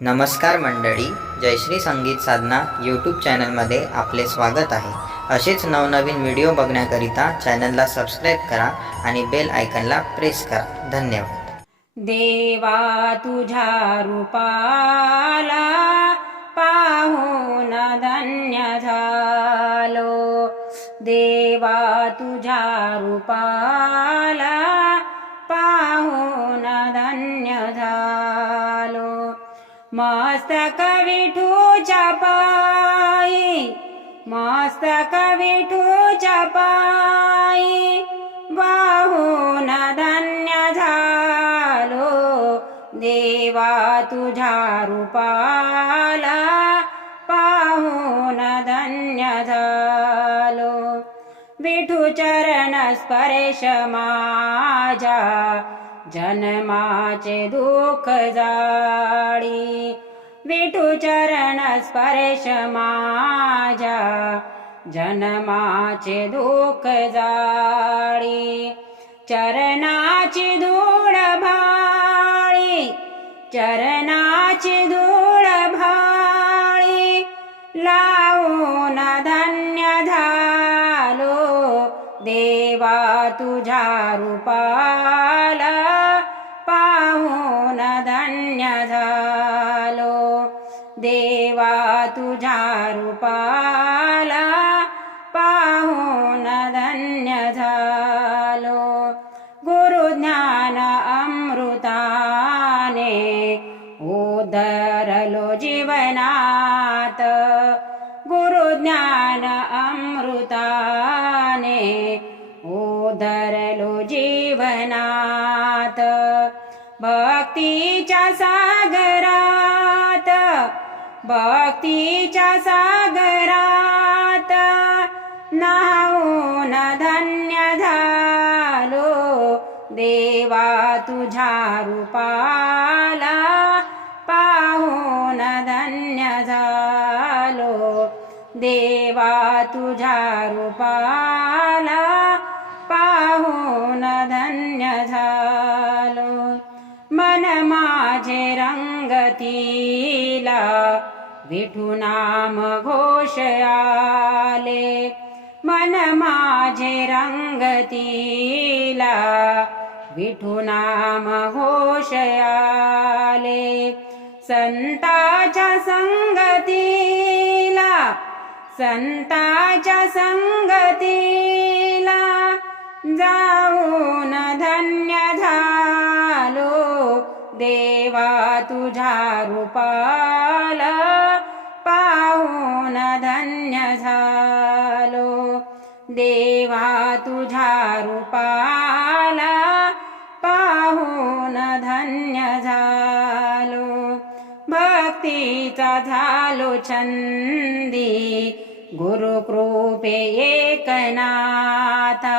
नमस्कार मंडळी जयश्री संगीत साधना यूट्यूब चॅनलमध्ये आपले स्वागत आहे. असेच नवनवीन व्हिडिओ बघण्याकरिता चॅनलला सबस्क्राईब करा आणि बेल आयकनला प्रेस करा. धन्यवाद. देवा तुझ्या रूपाला पाहून धन्य झालो. देवा तुझ्या रूपाला मस्तक विठूच्या पायी मस्तक विठूच्या पायी वाहून धन्य झालो. देवा तुझ्या रूपाला पाहून धन्य झालो. विठू चरण स्पर्श माझ्या जन्माचे दुःख जाळी. विठू चरण स्पर्श माझ्या. जन्माचे दुःख जाळी. चरणाची धूळ भाळी. चरणाची धूळ भाळी. लावून धन्य झालो. देवा तुझ्या रूपाला देवा तुझ्या रूपाला पाहून धन्य झालो. गुरुज्ञान अमृताने उदरलो जीवनात. गुरुज्ञान अमृताने उदरलो जीवनात. भक्तीच्या सागरा भक्तीच्या सागरात नाहून धन्य झालो. देवा तुझ्या रूपाला पाहून धन्य झालो. देवा तुझ्या रूपाला विठू नाम घोष आले मन माझे रंगतीला विठू नाम घोष आले संताच्या संगतीला संताच्या संगतीला जाऊन धन्य झालो देवा तुझा रूपाला. मन धन्य झालो देवा तुझ्या रूपाला पाहून धन्य झालो भक्तीचा झालो छंदी गुरुकृपे एकनाथा।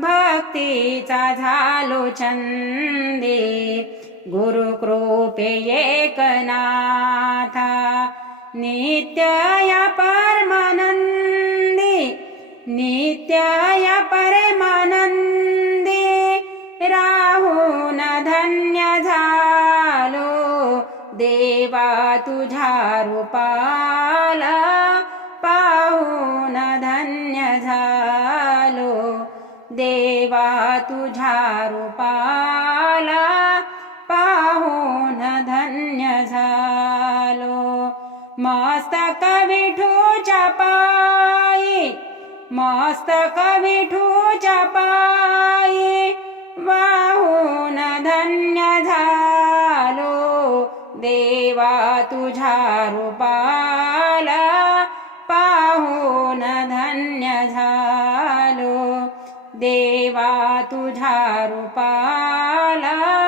भक्तीचा झालो छंदी गुरुकृपे एकनाथा। नित्याय परमानन्दे नित्याय परमानन्दे परमानन्दिहु न धन्यलो देवा तुझा पाल पाहु न धन्य जालो देवा तुझा पा मस्तक विठूच्या पायी मस्तक विठूच्या पायी वाहून धन्य झालो. देवा तुझा रूपाला पाहून धन्य झालो. देवा तुझा रूपाला